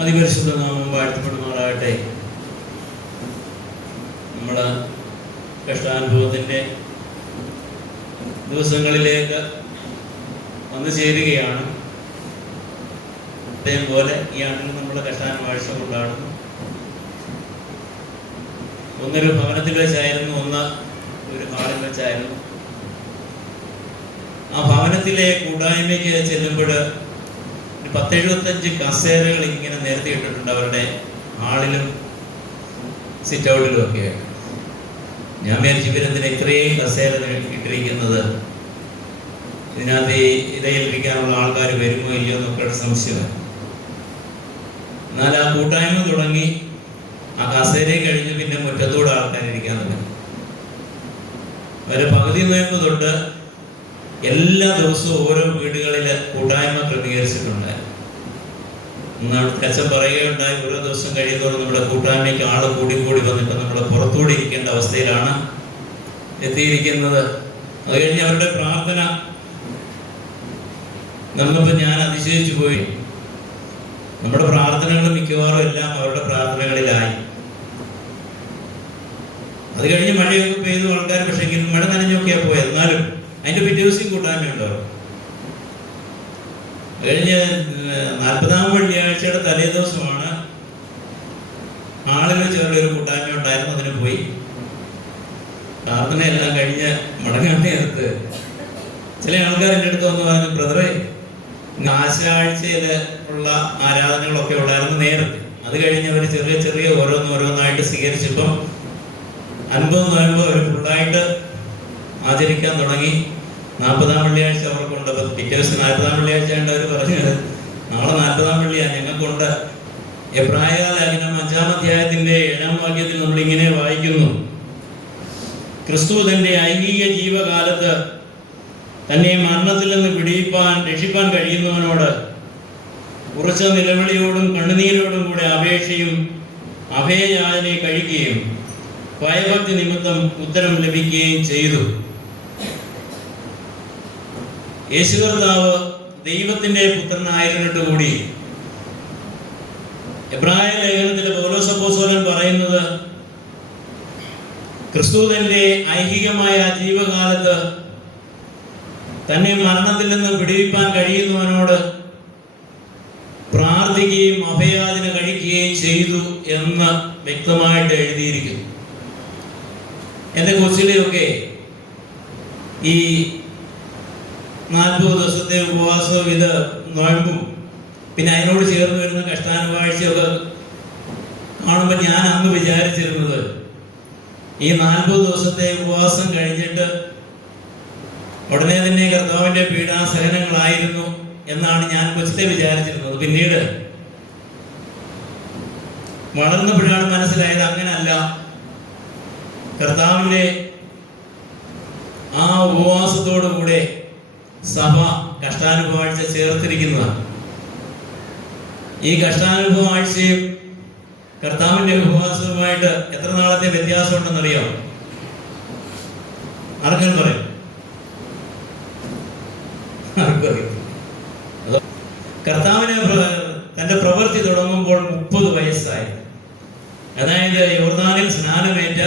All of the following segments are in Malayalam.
അതിപരിശുദ്ധ നാമം വാഴ്ത്തപ്പെടുമാറാകട്ടെ. നമ്മൾ കഷ്ടാനുഭവത്തിൻ്റെ ദിവസങ്ങളിലേക്ക് വന്നു ചേരുകയാണ്. അതേപോലെ ഈ ആണ്ടിൽ നമ്മൾ കഷ്ടാനുവാഴ്ച കൊണ്ടാടുന്നു. ഒന്നൊരു ഭവനത്തിൽ വെച്ചായിരുന്നു, ഒന്ന് ഒരു ഹാളിൽ വെച്ചായിരുന്നു. ആ ഭവനത്തിലെ കൂട്ടായ്മയ്ക്ക് ചെല്ലുമ്പോൾ 10-75 കസേരകൾ ഇങ്ങനെ നിരത്തി ഇട്ടിട്ടുണ്ട്, അവരുടെ ഹാളിലും സിറ്റ് ഔട്ടിലും ഒക്കെ. ഞാൻ വിചാരിച്ചു ഇവരെന്തിനാ ഇത്രയും കസേര ഇട്ടിരിക്കുന്നത്, ഇതിനകത്ത് ഇടയിലിരിക്കാനുള്ള ആൾക്കാർ വരുമോ ഇല്ലയോ എന്നൊക്കെ സംശയമാണ്. എന്നാൽ ആ കൂട്ടായ്മ തുടങ്ങി, ആ കസേരയെ കഴിഞ്ഞ് പിന്നെ മുറ്റത്തോടെ ആൾക്കാരിരിക്കാൻ തുടങ്ങി. അവരെ പകുതി നോയമ്പ് തൊട്ട് എല്ലാ ദിവസവും ഓരോ വീടുകളിൽ കൂട്ടായ്മ ക്രമീകരിച്ചിട്ടുണ്ട്. അച്ഛൻ പറയുകയുണ്ടായി, ഓരോ ദിവസം കഴിയുന്നതോറും നമ്മുടെ കൂട്ടായ്മയ്ക്ക് ആള് കൂടി വന്നിട്ട് നമ്മൾ പുറത്തുകൂടി ഇരിക്കേണ്ട അവസ്ഥയിലാണ് എത്തിയിരിക്കുന്നത്. അത് കഴിഞ്ഞ് അവരുടെ പ്രാർത്ഥന നമ്മളിപ്പോൾ ഞാൻ അതിശയിച്ചു പോയി. നമ്മുടെ പ്രാർത്ഥനകൾ മിക്കവാറും എല്ലാം അവരുടെ പ്രാർത്ഥനകളിലായി. അത് കഴിഞ്ഞ് മഴയൊക്കെ പെയ്തു ആൾക്കാർ, പക്ഷേ മഴ നനഞ്ഞൊക്കെയാ പോയത്, എന്നാലും അതിന്റെ പിറ്റേ ദിവസം കൂട്ടായ്മയുണ്ടോ. കഴിഞ്ഞ് 40-ാം വെള്ളിയാഴ്ചയുടെ തലേ ദിവസമാണ് ആളുകൾ ചെറിയൊരു കൂട്ടായ്മ ഉണ്ടായിരുന്നു. അതിന് പോയി പ്രാർത്ഥനയെല്ലാം കഴിഞ്ഞ് മടങ്ങേണ്ട നേരത്ത് ചില ആൾക്കാർ എൻ്റെ അടുത്ത് വന്ന് പറഞ്ഞു, ബ്രദറെ ആഴ്ചയിൽ ഉള്ള ആരാധനകളൊക്കെ ഉണ്ടായിരുന്നു നേരത്തെ. അത് കഴിഞ്ഞ് അവർ ചെറിയ ഓരോന്നായിട്ട് സ്വീകരിച്ചപ്പം 50 നോയമ്പ് അവർ ഫുള്ളായിട്ട് ആചരിക്കാൻ തുടങ്ങി. 40-ാം വെള്ളിയാഴ്ച അവർക്കുണ്ട്. പിറ്റേ ദിവസം 40-ാം വെള്ളിയാഴ്ച ആയിട്ട് അവർ പറഞ്ഞത്, നാളെ 40-ാം വെള്ളിയാണ് ഞങ്ങൾക്കുണ്ട്. എബ്രായ ലേഖനം 5-ാം അധ്യായത്തിന്റെ 7-ാം വാക്യത്തിൽ നമ്മൾ ഇങ്ങനെ വായിക്കുന്നു, ക്രിസ്തു തന്റെ ഐഹിക ജീവകാലത്ത് തന്നെ മരണത്തിൽ നിന്ന് രക്ഷിപ്പാൻ കഴിയുന്നവനോട് ഉറച്ച നിലവിളിയോടും കണ്ണുനീരോടും കൂടെ അപേക്ഷയും അഭയയാചനയെ കഴിക്കുകയും ഭയഭക്തി നിമിത്തം ഉത്തരം ലഭിക്കുകയും ചെയ്തു. യേശു കർത്താവ് ദൈവത്തിന്റെ പുത്രനായിരുന്നിട്ട് കൂടി എബ്രായ ലേഖനത്തിലെ പൗലോസ് അപ്പോസ്തലൻ പറയുന്നത്, ക്രിസ്തു തന്റെ ഐഹികമായ ജീവകാലത്ത് തന്നെ മരണത്തിൽ നിന്ന് വിടുവിപ്പാൻ കഴിയുന്നവനോട് പ്രാർത്ഥിക്കുകയും അഭയാചന കഴിക്കുകയും ചെയ്തു എന്ന് വ്യക്തമായിട്ട് എഴുതിയിരിക്കുന്നു. എന്റെ കൊച്ചിലെയൊക്കെ ഈ 40 ദിവസത്തെ ഉപവാസവും ഇത് നോയമ്പും പിന്നെ അതിനോട് ചേർന്ന് വരുന്ന കഷ്ടാനുവാഴ്ചയൊക്കെ കാണുമ്പോൾ ഞാൻ അന്ന് വിചാരിച്ചിരുന്നത്, ഈ 40 ദിവസത്തെ ഉപവാസം കഴിഞ്ഞിട്ട് ഉടനെ തന്നെ കർത്താവിന്റെ പീഡാസഹനങ്ങളായിരുന്നു എന്നാണ് ഞാൻ കൊച്ചിലെ വിചാരിച്ചിരുന്നത്. പിന്നീട് വളർന്നപ്പോഴാണ് മനസ്സിലായത് അങ്ങനല്ല. കർത്താവിന്റെ ആ ഉപവാസത്തോടു കൂടെ സഭ കഷ്ടാനുഭവ ആഴ്ച ചേർത്തിരിക്കുന്നതാണ്. ഈ കഷ്ടാനുഭവ ആഴ്ചയും കർത്താവിന്റെ ഉപവാസവുമായിട്ട് എത്ര നാളത്തെ വ്യത്യാസം ഉണ്ടെന്നറിയാം? ആർക്കും പറയും? കർത്താവിനെ തന്റെ പ്രവൃത്തി തുടങ്ങുമ്പോൾ 30 വയസ്സായി. അതായത് യോർദാനിൽ സ്നാനമേറ്റ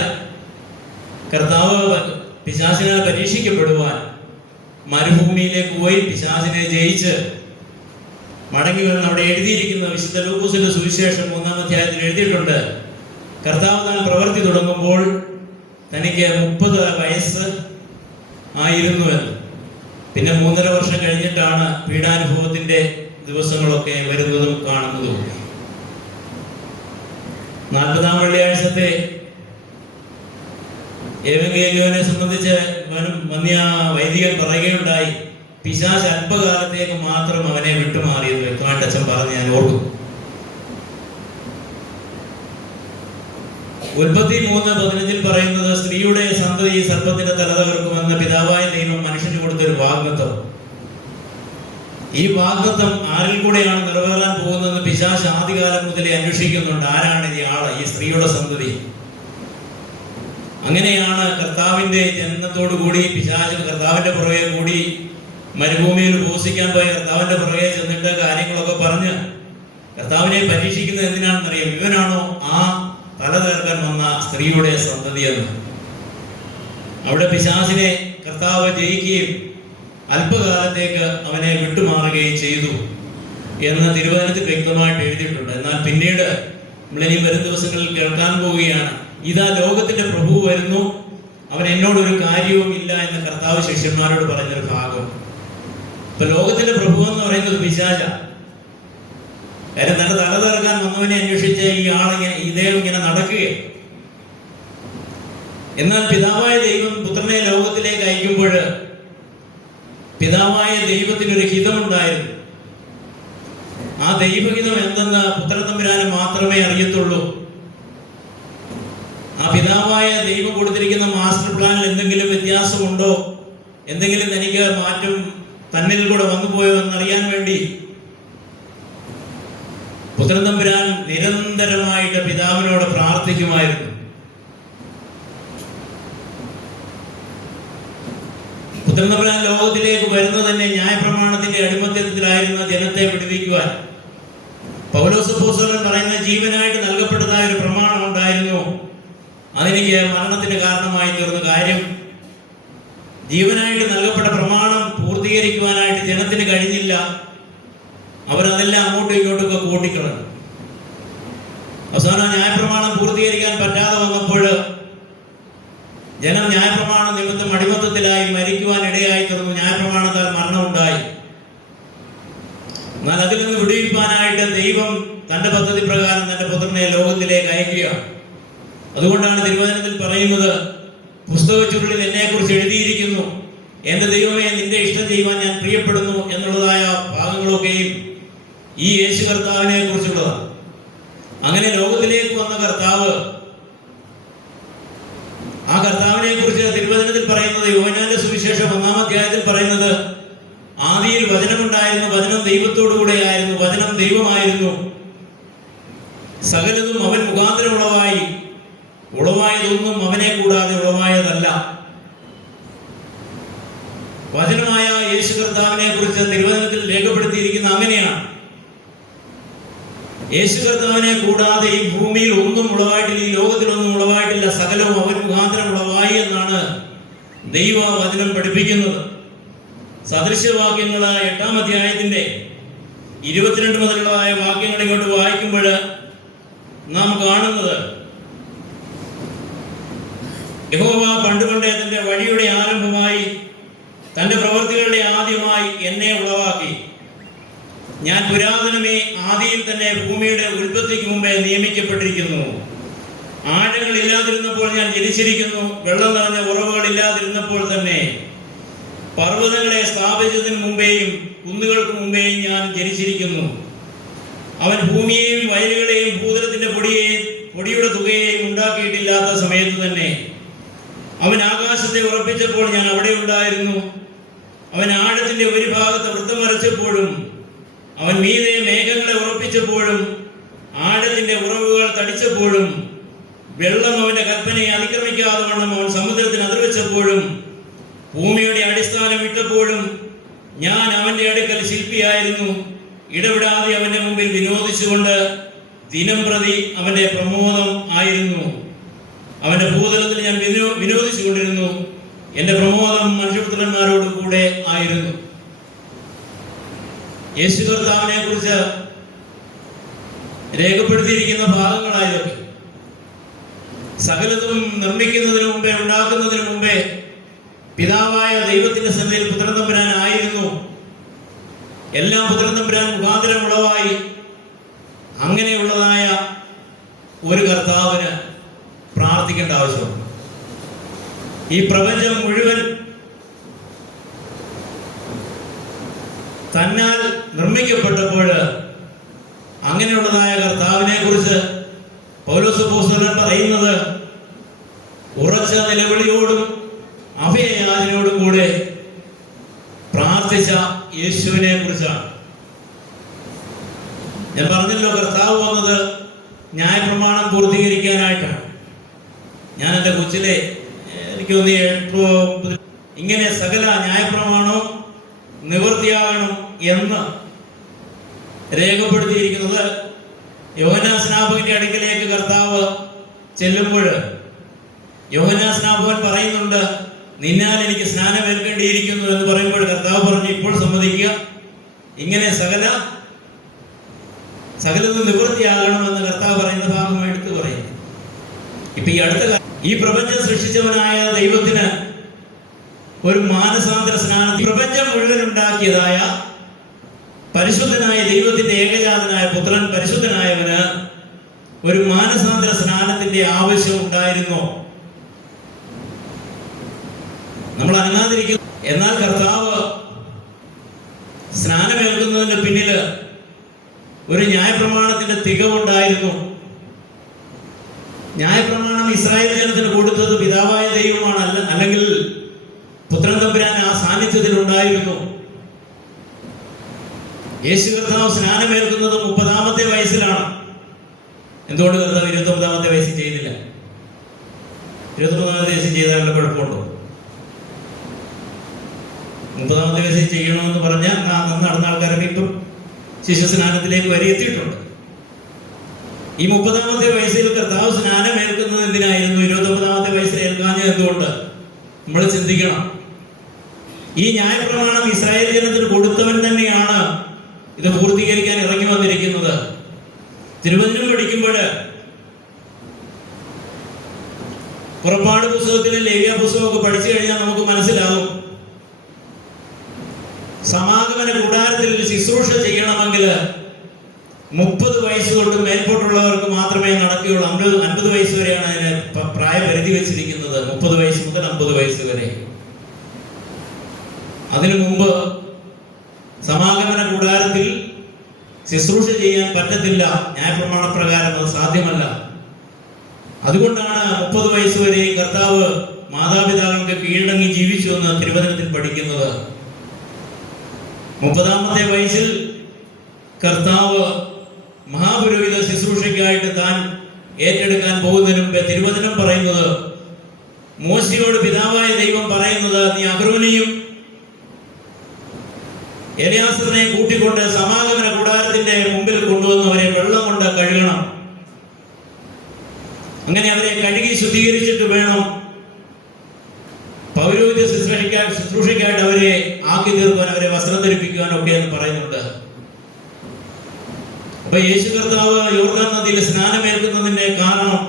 കർത്താവ് പിശാചിനാൽ പരീക്ഷിക്കപ്പെടുവാൻ മരുഭൂമിയിലേക്ക് പോയി പിശാചിനെ ജയിച്ച് മടങ്ങി വന്ന് അവിടെ എഴുതിയിരിക്കുന്ന വിശുദ്ധ ലൂക്കോസിന്റെ സുവിശേഷം 3-ാം അധ്യായത്തിൽ എഴുതിയിട്ടുണ്ട്, കർത്താവ് താൻ പ്രവൃത്തി തുടങ്ങുമ്പോൾ തനിക്ക് 30 വയസ്സ് ആയിരുന്നു എന്ന്. പിന്നെ 3.5 വർഷം കഴിഞ്ഞിട്ടാണ് പീഡാനുഭവത്തിന്റെ ദിവസങ്ങളൊക്കെ വരുന്നതും കാണുന്നതും. 40-ാം വെള്ളിയാഴ്ചത്തെ ഏവങ്കേലിയോനെ സംബന്ധിച്ച് വന്യ വൈദികൻ പറയുകയുണ്ടായി, പിശാച് അല്പകാലത്തേക്ക് മാത്രം അവനെ വിട്ടുമാറിയെന്ന് വ്യക്തമായിട്ട് അച്ഛൻ പറഞ്ഞ് ഞാൻ ഓർക്കും. ഉൽപ്പത്തി 3:15 പറയുന്നത്, സ്ത്രീയുടെ സന്തതി സർപ്പത്തിന്റെ തല തകർക്കുമെന്ന് പിതാവായ ദൈവം മനുഷ്യന് കൊടുത്തൊരു വാഗ്ദത്തം. ഈ വാഗ്ദത്തം ആരിൽ കൂടെയാണ് നിറവേറാൻ പോകുന്നതെന്ന് പിശാച് ആദ്യകാലം മുതലേ അന്വേഷിക്കുന്നുണ്ട്. ആരാണ് ഈ ആള്, ഈ സ്ത്രീയുടെ സന്തതി? അങ്ങനെയാണ് കർത്താവിന്റെ ജനനത്തോടു കൂടി പിശാച് കർത്താവിന്റെ പുറകെ കൂടി മരുഭൂമിയിൽ ഉപവസിക്കാൻ പോയ കർത്താവിന്റെ പുറകെ ചെന്നിട്ട് കാര്യങ്ങളൊക്കെ പറഞ്ഞ് കർത്താവിനെ പരീക്ഷിക്കുന്നത് എന്തിനാണെന്നറിയാം? ഇവനാണോ ആ തല തീർക്കാൻ വന്ന സ്ത്രീയുടെ സന്തതി എന്ന്. അവിടെ പിശാചിനെ കർത്താവ് ജയിക്കുകയും അല്പകാലത്തേക്ക് അവനെ വിട്ടുമാറുകയും ചെയ്തു എന്ന് തിരുവചനത്തിൽ വ്യക്തമായിട്ട് എഴുതിയിട്ടുണ്ട്. എന്നാൽ പിന്നീട് നമ്മളിനി വരും ദിവസങ്ങളിൽ കേൾക്കാൻ പോവുകയാണ്, ഇതാ ലോകത്തിന്റെ പ്രഭു വരുന്നു, അവൻ എന്നോടൊരു കാര്യവും ഇല്ല എന്ന് കർത്താവ് ശിഷ്യന്മാരോട് പറഞ്ഞൊരു ഭാഗം. ഇപ്പൊ ലോകത്തിന്റെ പ്രഭു എന്ന് പറയുന്നത് പിശാച. കാര്യം തന്റെ തല തീർക്കാൻ വന്നവനെ അന്വേഷിച്ച് ഈ ആളിങ്ങനെ ഇദ്ദേഹം ഇങ്ങനെ നടക്കുകയാണ്. എന്നാൽ പിതാവായ ദൈവം പുത്രനെ ലോകത്തിലേക്ക് അയക്കുമ്പോൾ പിതാവായ ദൈവത്തിനൊരു ഹിതമുണ്ടായിരുന്നു. ആ ദൈവഹിതം എന്തെന്ന് പുത്രതമ്പുരാന് മാത്രമേ അറിയത്തുള്ളൂ. ആ പിതാവായ ദൈവം കൊടുത്തിരിക്കുന്ന മാസ്റ്റർ പ്ലാനിൽ എന്തെങ്കിലും വ്യത്യാസമുണ്ടോ, എന്തെങ്കിലും തനിക്ക് മാറ്റം തന്നിൽ കൂടെ വന്നുപോയോ എന്നറിയാൻ വേണ്ടി പുത്രതമ്പുരാൻ നിരന്തരമായിട്ട് പിതാവിനോട് പ്രാർത്ഥിക്കുമായിരുന്നു. പുത്രതമ്പുരാൻ ലോകത്തിലേക്ക് വരുന്നത് തന്നെ ന്യായപ്രമാണത്തിന്റെ അടിമത്തത്തിലായിരുന്ന ജനത്തെ വിടുവിക്കുവാൻ. പൗലോസ് അപ്പോസ്തലൻ പറയുന്ന ജീവനായിട്ട് നൽകപ്പെട്ടതായ ഒരു പ്രമാണം ഉണ്ടായിരുന്നു, അതെനിക്ക് മരണത്തിന് കാരണമായി തീർന്ന കാര്യം. ജീവനായിട്ട് നൽകപ്പെട്ട പ്രമാണം പൂർത്തീകരിക്കുവാനായിട്ട് ജനത്തിന് കഴിഞ്ഞില്ല. അവരതെല്ലാം അങ്ങോട്ടും ഇങ്ങോട്ടും ഒക്കെ കൂട്ടിക്കളഞ്ഞു. അവസാനം ന്യായപ്രമാണം പൂർത്തീകരിക്കാൻ പറ്റാതെ വന്നപ്പോൾ ജനം ന്യായപ്രമാണ നിമിത്തം അടിമത്തത്തിലായി മരിക്കുവാൻ ഇടയായി തീർന്നു. ന്യായപ്രമാണത്താൽ മരണമുണ്ടായി. എന്നാൽ അതിൽ നിന്ന് വിടുവിപ്പാനായിട്ട് ദൈവം തന്റെ പദ്ധതി പ്രകാരം തന്റെ പുത്രനെ ലോകത്തിലേക്ക് അയക്കുകയാണ്. അതുകൊണ്ടാണ് തിരുവചനത്തിൽ പറയുന്നത്, പുസ്തക ചുരുളിൽ എന്നെ കുറിച്ച് എഴുതിയിരിക്കുന്നു, എന്റെ ദൈവമേ നിന്റെ ഇഷ്ടം ചെയ്യുവാൻ ഞാൻ പ്രിയപ്പെടുന്നു എന്നുള്ളതായ ഭാഗങ്ങളൊക്കെയും ഈ യേശു കർത്താവിനെ കുറിച്ചുള്ളതാണ്. അങ്ങനെ ലോകത്തിലേക്ക് വന്ന കർത്താവ്, ആ കർത്താവിനെ കുറിച്ച് തിരുവചനത്തിൽ പറയുന്നത്, യോഹന്നാന്റെ സുവിശേഷം 1-ാം അധ്യായത്തിൽ പറയുന്നത്, ആദിയിൽ വചനമുണ്ടായിരുന്നു, വചനം ദൈവത്തോടു കൂടെയായിരുന്നു, വചനം ദൈവമായിരുന്നു, സകലതും അവൻ മുഖാന്തരം ഉളവായി, ഉളവായതൊന്നും അവനെ കൂടാതെ ഉളവായതല്ല. വചനമായ യേശു കർത്താവിനെ കുറിച്ച് തിരുവചനത്തിൽ രേഖപ്പെടുത്തിയിരിക്കുന്ന അങ്ങനെയാണ്. യേശു കർത്താവിനെ കൂടാതെ ഈ ഭൂമിയിൽ ഒന്നും ഉളവായിട്ടില്ല, ഈ ലോകത്തിലൊന്നും ഉളവായിട്ടില്ല, സകലവും അവൻ മുഖാന്തരം ഉളവായി എന്നാണ് ദൈവവചനം പഠിപ്പിക്കുന്നത്. സദൃശവാക്യങ്ങൾ 8-ാം അധ്യായത്തിന്റെ 22 മുതലുള്ളതായ വാക്യങ്ങൾ ഇങ്ങോട്ട് വായിക്കുമ്പോൾ നാം കാണുന്നത്, യഹോവ പണ്ടുകൊണ്ടേ തന്റെ വഴിയുടെ ആരംഭമായി തന്റെ പ്രവൃത്തികളുടെ ആദ്യമായി എന്നെ ഉളവാക്കി. ഞാൻ പുരാതനമേ ആദിയിൽ തന്നെ ഭൂമിയുടെ ഉൽപ്പത്തിക്ക് മുമ്പേ നിയമിക്കപ്പെട്ടിരിക്കുന്നു. ആഴങ്ങൾ ഇല്ലാതിരുന്നപ്പോൾ ഞാൻ ജനിച്ചിരിക്കുന്നു, വെള്ളം നിറഞ്ഞ ഉറവുകൾ ഇല്ലാതിരുന്നപ്പോൾ തന്നെ. പർവ്വതങ്ങളെ സ്ഥാപിച്ചതിന് മുമ്പേയും കുന്നുകൾക്ക് മുമ്പേയും ഞാൻ ജനിച്ചിരിക്കുന്നു. അവൻ ഭൂമിയെയും വയലുകളെയും ഭൂതലത്തിന്റെ പൊടിയുടെ തുകയെയും ഉണ്ടാക്കിയിട്ടില്ലാത്ത സമയത്ത് തന്നെ. അവൻ ആകാശത്തെ ഉറപ്പിച്ചപ്പോൾ ഞാൻ അവിടെ ഉണ്ടായിരുന്നു. അവൻ ആഴത്തിന്റെ ഒരു ഭാഗത്ത് വൃത്തം വരച്ചപ്പോഴും, അവൻ മീതെ മേഘങ്ങളെ ഉറപ്പിച്ചപ്പോഴും, ആഴത്തിന്റെ ഉറവുകൾ തടിച്ചപ്പോഴും, വെള്ളം അവന്റെ കൽപ്പനയെ അതിക്രമിക്കാതെ വണ്ണം അവൻ സമുദ്രത്തിന് അതിർവെച്ചപ്പോഴും, ഭൂമിയുടെ അടിസ്ഥാനം ഇട്ടപ്പോഴും ഞാൻ അവന്റെ അടുക്കൽ ശില്പിയായിരുന്നു. ഇടവിടാതെ അവന്റെ മുമ്പിൽ വിനോദിച്ചുകൊണ്ട് ദിനം പ്രതി അവന്റെ പ്രമോദം ആയിരുന്നു. അവന്റെ ഭൂതലത്തിൽ ഞാൻ വിനോദിച്ചു കൊണ്ടിരുന്നു. എന്റെ പ്രമോദം മനുഷ്യപുത്രന്മാരോട് കൂടെ ആയിരുന്നു. യേശു കർത്താവിനെ കുറിച്ച് രേഖപ്പെടുത്തിയിരിക്കുന്ന ഭാഗങ്ങളായതൊക്കെ. സകലതും നിർമ്മിക്കുന്നതിന് മുമ്പേ, ഉണ്ടാക്കുന്നതിന് മുമ്പേ പിതാവായ ദൈവത്തിന്റെ സന്നിധിയിൽ പുത്രതമ്പുരാൻ ആയിരുന്നു. എല്ലാം പുത്രതമ്പുരാൻ മുഖാന്തരം ഉളവായി. അങ്ങനെയുള്ളതായ ഒരു കർത്താവിന് പ്രാർത്ഥിക്കേണ്ട ആവശ്യമുണ്ട്. ഈ പ്രപഞ്ചം മുഴുവൻ തന്നാൽ നിർമ്മിക്കപ്പെട്ടപ്പോൾ അങ്ങനെയുള്ളതായ കർത്താവിനെ കുറിച്ച് പൗലോസ് അപ്പോസ്തലൻ പറയുന്നത്, ഉറച്ച നിലവിളിയോടും അഭയയാചനയോടും കൂടെ പ്രാർത്ഥിച്ച യേശുവിനെ കുറിച്ചാണ്. ഞാൻ പറഞ്ഞല്ലോ, കർത്താവ് വന്നത് ന്യായപ്രമാണം പൂർത്തീകരിക്കാനായിട്ടാണ്. ഞാൻ എൻ്റെ കൊച്ചിലെ എനിക്ക് തോന്നി ഇങ്ങനെ സകല ന്യായപ്രമാണവും നിവൃത്തിയാകണം എന്ന് രേഖപ്പെടുത്തിയിരിക്കുന്നത്. യോഹന്നാൻ സ്നാപകന്റെ അടുക്കലേക്ക് കർത്താവ് ചെല്ലുമ്പോൾ യോഹന്നാൻ സ്നാപകൻ പറയുന്നുണ്ട്, നിന്നാൽ എനിക്ക് സ്നാനമേൽക്കേണ്ടിയിരിക്കുന്നു എന്ന് പറയുമ്പോൾ കർത്താവ് പറഞ്ഞു, ഇപ്പോൾ സമ്മതിക്കുക, ഇങ്ങനെ സകലതും നിവൃത്തിയാകണമെന്ന് കർത്താവ് പറയുന്ന ഭാഗം എടുത്തു പറയുന്നു. ഇപ്പൊ ഈ പ്രപഞ്ചം സൃഷ്ടിച്ചവനായ ദൈവത്തിന് ഒരു മാനസാന്തര സ്നാനം, പ്രപഞ്ചം മുഴുവൻ ഉണ്ടാക്കിയതായ പരിശുദ്ധനായ ദൈവത്തിന്റെ ഏകജാതനായ പുത്രൻ പരിശുദ്ധനായവന് ഒരു മാനസാന്തര സ്നാനത്തിന്റെ ആവശ്യം ഉണ്ടായിരുന്നു. നമ്മൾ അനങ്ങാതിരിക്കുന്നു. എന്നാൽ കർത്താവ് സ്നാനമേൽക്കുന്നതിന് പിന്നില് ഒരു ന്യായപ്രമാണത്തിന്റെ തികവുണ്ടായിരുന്നു. ന്യായപ്രമാണം ഇസ്രായേൽ ജനത്തിന് കൊടുത്തത് പിതാവായ ദൈവമാണ്, അല്ലെങ്കിൽ പുത്രൻ തമ്പുരാൻ ആ സാന്നിധ്യത്തിൽ ഉണ്ടായിരുന്നു. യേശു കർത്താവ് സ്നാനമേൽക്കുന്നത് 30-ാമത്തെ വയസ്സിലാണ്. എന്തുകൊണ്ട് കർത്താവ് 29-ാമത്തെ വയസ്സിൽ ചെയ്തില്ല? 29-ാമത്തെ വയസ്സിൽ ചെയ്താലുള്ള കുഴപ്പമുണ്ടോ? 30-ാമത്തെ വയസ്സിൽ ചെയ്യണമെന്ന് പറഞ്ഞാൽ നടന്ന ആൾക്കാരൊക്കെ ഇപ്പം ശിശു സ്നാനത്തിലേക്ക് വരെ എത്തിയിട്ടുണ്ട്. ഈ 30-ാമത്തെ വയസ്സിൽ കർത്താവ് സ്നാനമേൽക്കുന്നത് എന്തിനായിരുന്നു? 29-ാമത്തെ വയസ്സിൽ ഏൽക്കാഞ്ഞത് എന്തുകൊണ്ട്? നമ്മൾ ചിന്തിക്കണം. ഈ ന്യായപ്രമാണം ഇസ്രായേൽ ജനത്തിന് കൊടുത്തവൻ തന്നെയാണ് ഇത് പൂർത്തീകരിക്കാൻ ഇറങ്ങി വന്നിരിക്കുന്നത്. തിരുവചനം പഠിക്കുമ്പോൾ പുറപ്പാട് പുസ്തകത്തിലെ ലേവ്യ പുസ്തകമൊക്കെ പഠിച്ചു കഴിഞ്ഞാൽ നമുക്ക് മനസ്സിലാവും, സമാഗമന കൂടാരത്തിൽ ശുശ്രൂഷ ചെയ്യണമെങ്കിൽ 30 വയസ്സ് തൊട്ട് മേൽപോട്ടുള്ളവർക്ക് മാത്രമേ നടക്കുകയുള്ളൂ. 50 വയസ്സ് വരെയാണ് അതിന് പ്രായപരിധി വെച്ചിരിക്കുന്നത്. 30 വയസ്സ് മുതൽ 50 വയസ്സ് വരെ. അതിനു മുമ്പ് സമാഗമന കൂടാരത്തിൽ ശുശ്രൂഷ ചെയ്യാൻ പറ്റത്തില്ല. ന്യായപ്രമാണ പ്രകാരം അത് സാധ്യമല്ല. അതുകൊണ്ടാണ് 30 വയസ്സ് വരെ കർത്താവ് മാതാപിതാക്കൾക്ക് കീഴടങ്ങി ജീവിച്ചു എന്ന് തിരുവചനത്തിൽ പഠിക്കുന്നത്. 30-ാമത്തെ വയസ്സിൽ കർത്താവ് മഹാപുരോഹിത ശുശ്രൂഷയ്ക്കായിട്ട് താൻ ഏറ്റെടുക്കാൻ പോകുന്നതിന് മുമ്പ് തിരുവചനം പറയുന്നത്, മോശയോട് പിതാവായ ദൈവം പറയുന്നത്, നീ അഹ്റോനെയും എലിയാസറിനെ കൂട്ടിക്കൊണ്ട് സമാഗമന കൂടാരത്തിന്റെ മുമ്പിൽ കൊണ്ടുവന്ന് അവരെ വെള്ളം കൊണ്ട് കഴുകണം. അങ്ങനെ അവരെ കഴുകി ശുദ്ധീകരിച്ചിട്ട് വേണം പൗരോഹിത്യ ശുശ്രൂഷയ്ക്കായിട്ട് അവരെ ആക്കി തീർക്കുവാൻ, അവരെ വസ്ത്രം ധരിപ്പിക്കുവാൻ ഒക്കെ എന്ന് പറയുന്നുണ്ട്. അപ്പൊ യേശു കർത്താവ് യോർദാൻ നദിയിൽ സ്നാനമേൽക്കുന്നതിന്റെ കാരണം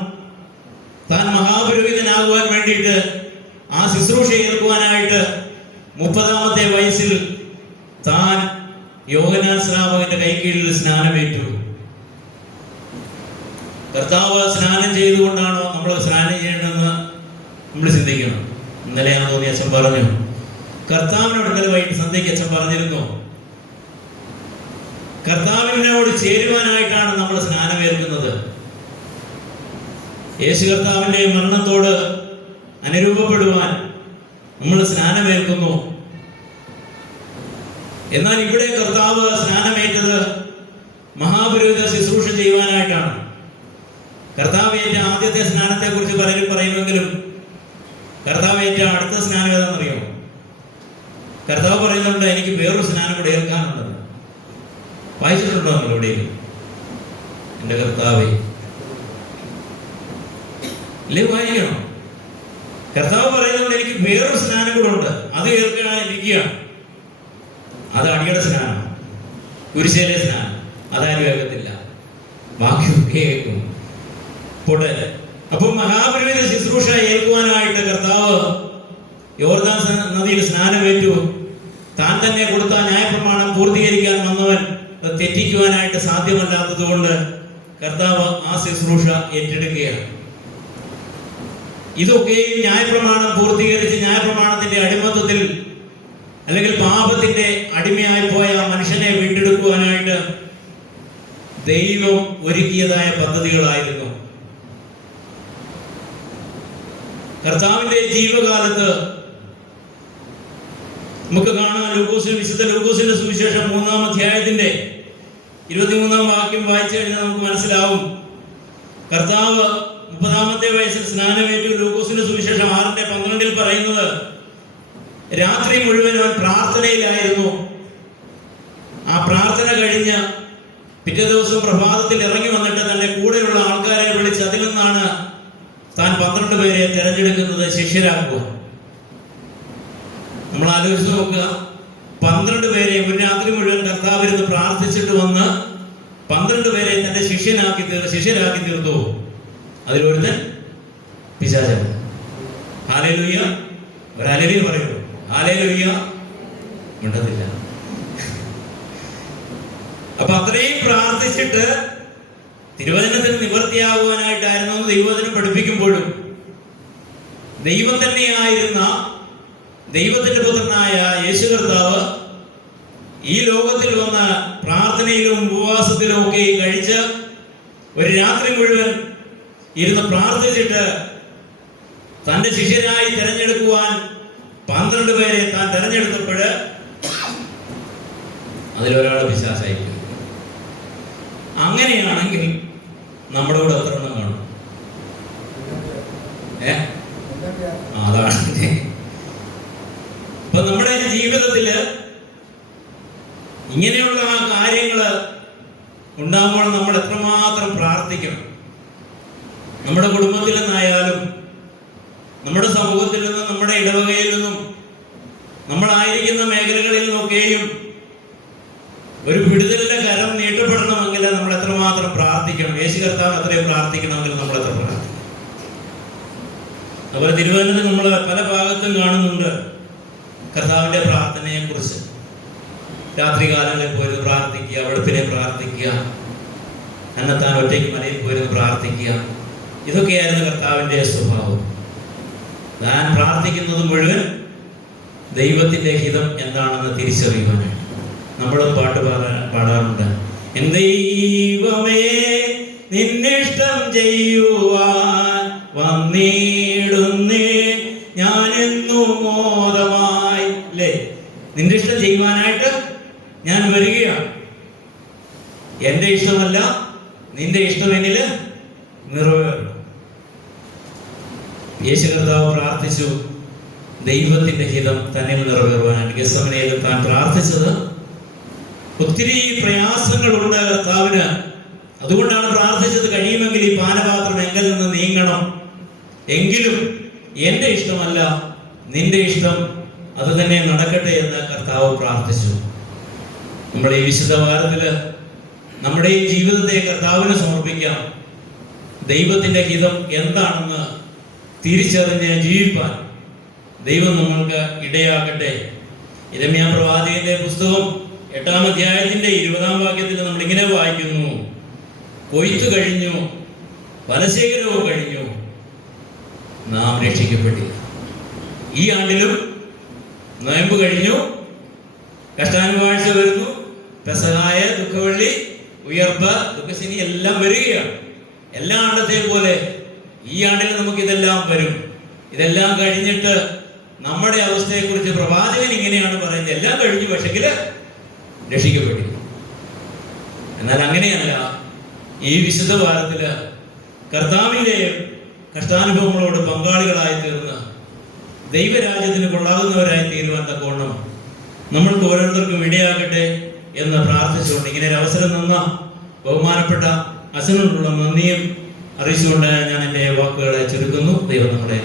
താൻ മഹാപുരോഹിതനാകുവാൻ വേണ്ടിയിട്ട് ആ ശുശ്രൂഷ ഏൽക്കുവാനായിട്ട് 30-ാമത്തെ വയസ്സിൽ താൻ യോഹന്നാൻ സ്നാപകന്റെ കൈക്കീഴിൽ സ്നാനമേറ്റു. കർത്താവ് സ്നാനം ചെയ്തുകൊണ്ടാണോ നമ്മൾ സ്നാനം ചെയ്യേണ്ടതെന്ന് നമ്മൾ ചിന്തിക്കണം. ഇന്നലെയാണെന്ന് തോന്നി അച്ഛൻ പറഞ്ഞു, കർത്താവിനോട് ഇന്നലെ വൈകിട്ട് സന്ധ്യയ്ക്ക് അച്ഛൻ പറഞ്ഞിരുന്നു, കർത്താവിനോട് ചേരുവാനായിട്ടാണ് നമ്മൾ സ്നാനമേൽക്കുന്നത്. യേശു കർത്താവിന്റെ മരണത്തോട് അനുരൂപപ്പെടുവാൻ നമ്മൾ സ്നാനമേൽക്കുന്നു. എന്നാൽ ഇവിടെ കർത്താവ് സ്നാനമേറ്റത് മഹാപുരോഹിത ശുശ്രൂഷ ചെയ്യുവാനായിട്ടാണ്. കർത്താവേറ്റ ആദ്യത്തെ സ്നാനത്തെ കുറിച്ച് പലരും പറയുമെങ്കിലും കർത്താവേറ്റ അടുത്ത സ്നാനം ഏതാണെന്നറിയോ? കർത്താവ് പറയുന്നുണ്ട്, എനിക്ക് വേറൊരു സ്നാനം കൂടെ ഏൽക്കാനുള്ളത്. വായിച്ചിട്ടുണ്ടോ നിങ്ങൾ എവിടെയും? എന്റെ കർത്താവേ, അല്ലേ? വായിക്കണം. കർത്താവ് പറയുന്നുണ്ട്, എനിക്ക് വേറൊരു സ്നാനം കൂടെ ഉണ്ട്, അത് ഏൽക്കാനിരിക്കുകയാണ്. അത് അടിയുടെ സ്നാനം, കുരിശിലെ സ്നാനം. അതാരും കേൾക്കത്തില്ല, ബാക്കിയൊക്കെ കേൾക്കും. അപ്പൊ മഹാപുരോഹിത ശുശ്രൂഷ ഏൽക്കുവാനായിട്ട് കർത്താവ് യോർദാൻ നദിയിൽ സ്നാനമേറ്റു. താൻ തന്നെ കൊടുത്ത ന്യായപ്രമാണം പൂർത്തീകരിക്കാൻ വന്നവൻ തെറ്റിക്കുവാനായിട്ട് സാധ്യമല്ലാത്തത് കൊണ്ട് കർത്താവ് ആ ശുശ്രൂഷ ഏറ്റെടുക്കുകയാണ്. ഇതൊക്കെയും ന്യായപ്രമാണം പൂർത്തീകരിച്ച് ന്യായപ്രമാണത്തിന്റെ അടിമത്തത്തിൽ അല്ലെങ്കിൽ പാപത്തിന്റെ അടിമയായി പോയ മനുഷ്യനെ വീണ്ടെടുക്കുവാനായിട്ട് ദൈവം ഒരുക്കിയതായ പദ്ധതികളായിരുന്നു. കർത്താവിന്റെ ജീവകാലത്ത് നമുക്ക് കാണാം, വിശുദ്ധ ലൂക്കോസിന്റെ സുവിശേഷം 3-ാം അധ്യായത്തിന്റെ 23-ാം വാക്യം വായിച്ചു കഴിഞ്ഞാൽ നമുക്ക് മനസ്സിലാവും. കർത്താവ് 30-ാമത്തെ വയസ്സിൽ സ്നാനമേറ്റു. ലൂക്കോസിന്റെ സുവിശേഷം 6:12 പറയുന്നത്, രാത്രി മുഴുവൻ അവൻ പ്രാർത്ഥനയിലായിരുന്നു. ആ പ്രാർത്ഥന കഴിഞ്ഞ് പിറ്റേ ദിവസം പ്രഭാതത്തിൽ ഇറങ്ങി വന്നിട്ട് തന്റെ കൂടെയുള്ള ആൾക്കാരെ വിളിച്ച് അതിൽ നിന്നാണ് താൻ 12 പേരെ തിരഞ്ഞെടുക്കുന്നത് ശിഷ്യരാക്കുക. നമ്മൾ ആലോചിച്ച് നോക്കുക, 12 പേരെ ഒരു രാത്രി മുഴുവൻ കർത്താവിരുന്ന് പ്രാർത്ഥിച്ചിട്ട് വന്ന് 12 പേരെ തന്റെ ശിഷ്യരാക്കി തീർത്തു. അതിലൊരുത്തൻ പിശാചൻ. ഹല്ലേലൂയ, ഒരു ഹല്ലേലൂയ പറയൂ. ഹല്ലേലൂയ മിണ്ടത്തില്ല. അപ്പൊ അത്രയും പ്രാർത്ഥിച്ചിട്ട് തിരുവചനത്തിന് നിവൃത്തിയാകുവാനായിട്ടായിരുന്നു ദൈവവചനം പഠിപ്പിക്കുമ്പോഴും ദൈവം തന്നെയായിരുന്ന ദൈവത്തിന്റെ പുത്രനായ യേശു കർത്താവ് ഈ ലോകത്തിൽ വന്ന് പ്രാർത്ഥനയിലും ഉപവാസത്തിലും ഒക്കെ കഴിച്ച് ഒരു രാത്രി മുഴുവൻ ഇരുന്ന് പ്രാർത്ഥിച്ചിട്ട് തന്റെ ശിഷ്യരായി തിരഞ്ഞെടുക്കുവാൻ 12 പേരെ താൻ തിരഞ്ഞെടുത്തപ്പോൾ അതിലൊരാളെ പിശാചായി. അങ്ങനെയാണെങ്കിൽ നമ്മുടെ കൂടെ എത്ര എണ്ണം കാണും? അതാണ്. അപ്പൊ നമ്മുടെ ജീവിതത്തില് ഇങ്ങനെയുള്ള കാര്യങ്ങള് ഉണ്ടാകുമ്പോൾ നമ്മൾ എത്രമാത്രം പ്രാർത്ഥിക്കണം. നമ്മുടെ കുടുംബത്തിൽ നിന്നായാലും നമ്മുടെ സമൂഹത്തിൽ നിന്നും നമ്മുടെ ഇടവകയിൽ നിന്നും നമ്മളായിരിക്കുന്ന മേഖലകളിൽ നിന്നൊക്കെയും ഒരു വിടുതലിന്റെ കരം നീട്ടപ്പെടണമെങ്കിൽ നമ്മൾ എത്രമാത്രം പ്രാർത്ഥിക്കണം. യേശു കർത്താവ് അത്രയും പ്രാർത്ഥിക്കണമെങ്കിൽ നമ്മൾ എത്ര പ്രാർത്ഥിക്കണം. അതുപോലെ തിരുവചനത്തിൽ നമ്മൾ പല ഭാഗത്തും കാണുന്നുണ്ട് കർത്താവിന്റെ പ്രാർത്ഥനയെ കുറിച്ച്. രാത്രികാലങ്ങളിൽ പോയിരുന്ന് പ്രാർത്ഥിക്കുക, വെളുപ്പിനെ പ്രാർത്ഥിക്കുക, തന്നെത്താൻ ഒറ്റയ്ക്ക് മലയിൽ പോയിരുന്ന് പ്രാർത്ഥിക്കുക. ഇതൊക്കെയായിരുന്നു കർത്താവിന്റെ സ്വഭാവം. താൻ പ്രാർത്ഥിക്കുന്നത് മുഴുവൻ ദൈവത്തിന്റെ ഹിതം എന്താണെന്ന് തിരിച്ചറിയുവാനാണ്. നമ്മളും പാട്ട് പാടാറുണ്ട്. എൻ ദൈവമേ നിന്നിഷ്ടം ചെയ്യുവാൻ വന്നിടുന്നേ ഞാനെന്നും മോദമായി. അല്ലേ, നിന്റെ ഇഷ്ടം ചെയ്യുവാനായിട്ട് ഞാൻ വരികയാണ്. എന്റെ ഇഷ്ടമല്ല, നിന്റെ ഇഷ്ടമെങ്കില് നിറവേറണം. യേശു കർത്താവ് പ്രാർത്ഥിച്ചു ദൈവത്തിന്റെ ഹിതം തന്നിൽ നിറവേറുവാനാണ്. ഗെത്സമനയിൽ താൻ പ്രാർത്ഥിച്ചത്. ഒത്തിരി പ്രയാസങ്ങളുണ്ട് കർത്താവിന്. അതുകൊണ്ടാണ് പ്രാർത്ഥിച്ചത്, കഴിയുമെങ്കിൽ ഈ പാനപാത്രം എങ്കിൽ നിന്ന് നീങ്ങണം, എങ്കിലും എന്റെ ഇഷ്ടമല്ല നിന്റെ ഇഷ്ടം അത് തന്നെ നടക്കട്ടെ എന്ന് കർത്താവ് പ്രാർത്ഥിച്ചു. നമ്മുടെ ഈ വിശുദ്ധ വാരത്തില് നമ്മുടെ ഈ ജീവിതത്തെ കർത്താവിന് സമർപ്പിക്കാം. ദൈവത്തിന്റെ ഹിതം എന്താണെന്ന് തിരിച്ചറിഞ്ഞ് ജീവിപ്പാൻ ദൈവം നമ്മൾക്ക് ഇടയാക്കട്ടെ. യിരെമ്യാ പ്രവാചകന്റെ പുസ്തകം 8-ാം അധ്യായത്തിന്റെ 20-ാം വാക്യത്തിൽ നമ്മൾ ഇങ്ങനെ വായിക്കുന്നു: കൊയ്ത്തു കഴിഞ്ഞു, ഫലശേഖരവും കഴിഞ്ഞു, നാം രക്ഷിക്കപ്പെട്ടില്ല. ഈ ആണ്ടിലും നോയമ്പ് കഴിഞ്ഞു, കഷ്ടാനുവാഴ്ച വരുന്നു, പെസഹായ, ദുഃഖവെള്ളി, ഉയർപ്പ്, ദുഃഖശനി എല്ലാം വരികയാണ്. എല്ലാ ആണ്ടത്തെ പോലെ ഈ ആണ്ടിൽ നമുക്ക് ഇതെല്ലാം വരും. ഇതെല്ലാം കഴിഞ്ഞിട്ട് നമ്മുടെ അവസ്ഥയെക്കുറിച്ച് പ്രവാചകൻ ഇങ്ങനെയാണ് പറയുന്നത്: എല്ലാം കഴിഞ്ഞു, പക്ഷെങ്കിൽ രക്ഷിക്കപ്പെട്ടില്ല. എന്നാൽ അങ്ങനെയല്ല. ഈ വിശുദ്ധ വാരത്തില് കർത്താവിന്റെ കഷ്ടാനുഭവങ്ങളോട് പങ്കാളികളായി തീർന്ന് ദൈവരാജ്യത്തിന് കൊള്ളാകുന്നവരായി തീരുവാൻ തക്കവണ്ണം നമ്മൾക്ക് ഓരോരുത്തർക്കും ഇടയാകട്ടെ എന്ന് പ്രാർത്ഥിച്ചുകൊണ്ട് ഇങ്ങനെ ഒരു അവസരം തന്ന ബഹുമാനപ്പെട്ട അച്ഛനോടുള്ള നന്ദിയും അറിയിച്ചുകൊണ്ട് ഞാൻ എൻ്റെ വാക്കുകളെ ചുരുക്കുന്നു. ദൈവം നമ്മളെ